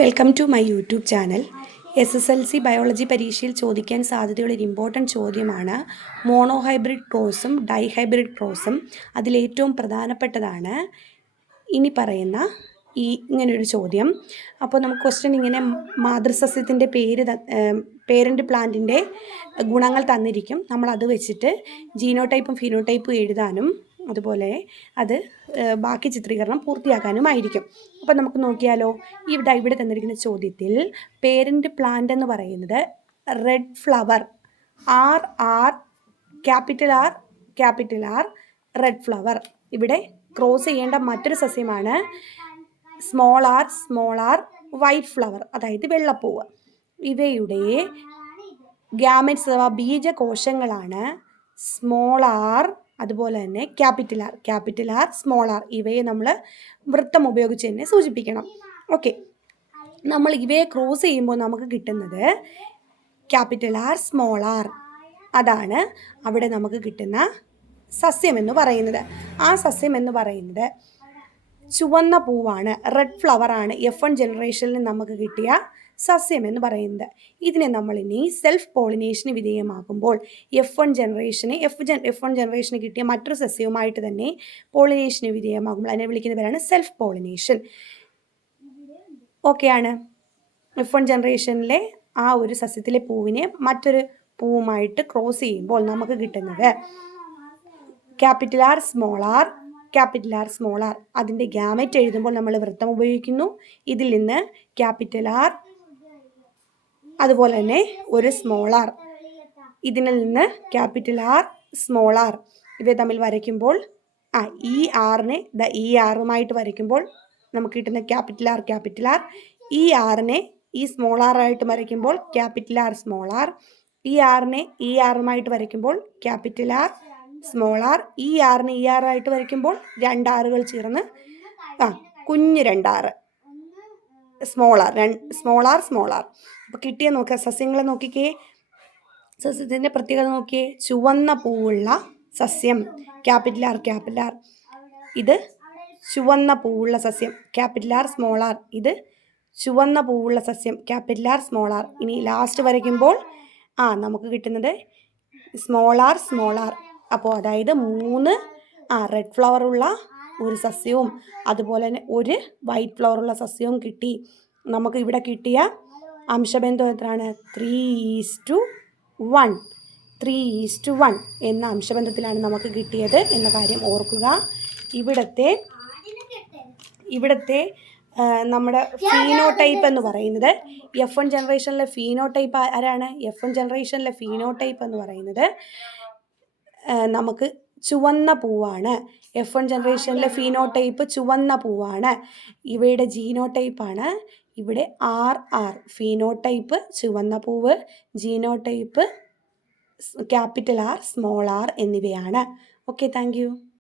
Welcome to my YouTube channel. SSLC biology പരീക്ഷയിൽ ചോദിക്കാൻ സാധ്യതയുള്ള ഒരു ഇമ്പോർട്ടൻറ്റ് ചോദ്യമാണ് മോണോ ഹൈബ്രിഡ് ക്രോസും ഡൈ ഹൈബ്രിഡ് ക്രോസും. അതിലേറ്റവും പ്രധാനപ്പെട്ടതാണ് ഇനി പറയുന്ന ഇങ്ങനെയൊരു ചോദ്യം. അപ്പോൾ നമുക്ക് ക്വസ്റ്റ്യൻ ഇങ്ങനെ മാതൃസസ്യത്തിൻ്റെ പേരൻ്റ് പ്ലാന്റിൻ്റെ ഗുണങ്ങൾ തന്നിരിക്കും. നമ്മളത് വെച്ചിട്ട് ജീനോടൈപ്പും ഫിനോടൈപ്പും എഴുതാനും അതുപോലെ അത് ബാക്കി ചിത്രീകരണം പൂർത്തിയാക്കാനുമായിരിക്കും. അപ്പം നമുക്ക് നോക്കിയാലോ. ഇവിടെ തന്നിരിക്കുന്ന ചോദ്യത്തിൽ പേരൻ്റ് പ്ലാന്റ് എന്ന് പറയുന്നത് red flower capital R red flower. ഇവിടെ ക്രോസ് ചെയ്യേണ്ട മറ്റൊരു സസ്യമാണ് സ്മോൾ ആർ വൈറ്റ് ഫ്ലവർ, അതായത് വെള്ളപ്പൂവ്. ഇവയുടെ ഗ്യാമെറ്റ്സ് അഥവാ ബീജകോശങ്ങളാണ് സ്മോൾ ആർ, അതുപോലെ തന്നെ ക്യാപിറ്റൽ ആർ സ്മോൾ ആർ. ഇവയെ നമ്മൾ വൃത്തം ഉപയോഗിച്ച് തന്നെ സൂചിപ്പിക്കണം. ഓക്കെ, നമ്മൾ ഇവയെ ക്രോസ് ചെയ്യുമ്പോൾ നമുക്ക് കിട്ടുന്നത് ക്യാപിറ്റൽ ആർ സ്മോൾ ആർ. അതാണ് അവിടെ നമുക്ക് കിട്ടുന്ന സസ്യം എന്ന് പറയുന്നത്. ആ സസ്യം എന്ന് പറയുന്നത് ചുവന്ന പൂവാണ്, റെഡ് ഫ്ലവറാണ്. F1 ജനറേഷനിൽ നമുക്ക് കിട്ടിയ സസ്യം എന്ന് പറയുന്നത്. ഇതിനെ നമ്മളിനി സെൽഫ് പോളിനേഷന് വിധേയമാകുമ്പോൾ F1 ജനറേഷന് കിട്ടിയ മറ്റൊരു സസ്യവുമായിട്ട് തന്നെ പോളിനേഷന് വിധേയമാകുമ്പോൾ അതിനെ വിളിക്കുന്ന പേരാണ് സെൽഫ് പോളിനേഷൻ. ഓക്കെയാണ്. F1 ജനറേഷനിലെ ആ ഒരു സസ്യത്തിലെ പൂവിനെ മറ്റൊരു പൂവുമായിട്ട് ക്രോസ് ചെയ്യുമ്പോൾ നമുക്ക് കിട്ടുന്നത് ക്യാപിറ്റൽ ആർ സ്മോൾ ആർ. അതിൻ്റെ ഗ്യാമറ്റ് എഴുതുമ്പോൾ നമ്മൾ വൃത്തം ഉപയോഗിക്കുന്നു. ഇതിൽ നിന്ന് ക്യാപിറ്റൽ ആർ, അതുപോലെ തന്നെ ഒരു സ്മോൾ ആർ, ഇതിൽ നിന്ന് ക്യാപിറ്റൽ ആർ സ്മോൾ ആർ. ഇവ തമ്മിൽ വരയ്ക്കുമ്പോൾ ഈ ആറിനെ ഈ ആറുമായിട്ട് വരയ്ക്കുമ്പോൾ നമുക്ക് കിട്ടുന്ന ക്യാപിറ്റൽ ആർ. ഈ ആറിനെ ഈ സ്മോൾ ആറായിട്ട് വരയ്ക്കുമ്പോൾ ക്യാപിറ്റൽ ആർ സ്മോൾ ആർ. ഈ ആറിനെ ഈ ആറുമായിട്ട് വരയ്ക്കുമ്പോൾ ക്യാപിറ്റൽ ആർ സ്മോൾ ആർ. ഈ ആറിനെ ഈ ആറായിട്ട് വരയ്ക്കുമ്പോൾ രണ്ടാറുകൾ ചേർന്ന് കുഞ്ഞ് രണ്ടാറ് സ്മോൾ ആർ. അപ്പോൾ കിട്ടിയ നോക്കുക സസ്യങ്ങളെ നോക്കിക്കേ. സസ്യത്തിൻ്റെ പ്രത്യേകത നോക്കിയേ. ചുവന്ന പൂവുള്ള സസ്യം ക്യാപിറ്റൽ ആർ. ഇത് ചുവന്ന പൂവുള്ള സസ്യം ക്യാപിറ്റൽ ആർ സ്മോൾ ആർ. ഇത് ചുവന്ന പൂവുള്ള സസ്യം ക്യാപിറ്റൽ ആർ സ്മോൾ ആർ. ഇനി ലാസ്റ്റ് വരയ്ക്കുമ്പോൾ നമുക്ക് കിട്ടുന്നത് സ്മോൾ ആർ. അപ്പോൾ അതായത് 3 റെഡ് ഫ്ലവറുള്ള ഒരു സസ്യവും അതുപോലെ തന്നെ ഒരു വൈറ്റ് ഫ്ലവറുള്ള സസ്യവും കിട്ടി. നമുക്ക് ഇവിടെ കിട്ടിയ അംശബന്ധം എത്രയാണ്? 3:1 എന്ന അംശബന്ധത്തിലാണ് നമുക്ക് കിട്ടിയത് എന്ന കാര്യം ഓർക്കുക. ഇവിടുത്തെ നമ്മുടെ ഫീനോടൈപ്പ് എന്ന് പറയുന്നത് F1 ജനറേഷനിലെ ഫീനോടൈപ്പ് ആരാണ്? F1 ജനറേഷനിലെ ഫീനോടൈപ്പ് എന്ന് പറയുന്നത് നമുക്ക് ചുവന്ന പൂവാണ്. F1 ജനറേഷനിലെ ഫീനോടൈപ്പ് ചുവന്ന പൂവാണ്. ഇവയുടെ ജീനോടൈപ്പാണ് ഇവിടെ RR. ഫീനോടൈപ്പ് ചുവന്ന പൂവ്, genotype capital R small R എന്നിവയാണ്. Okay, thank U.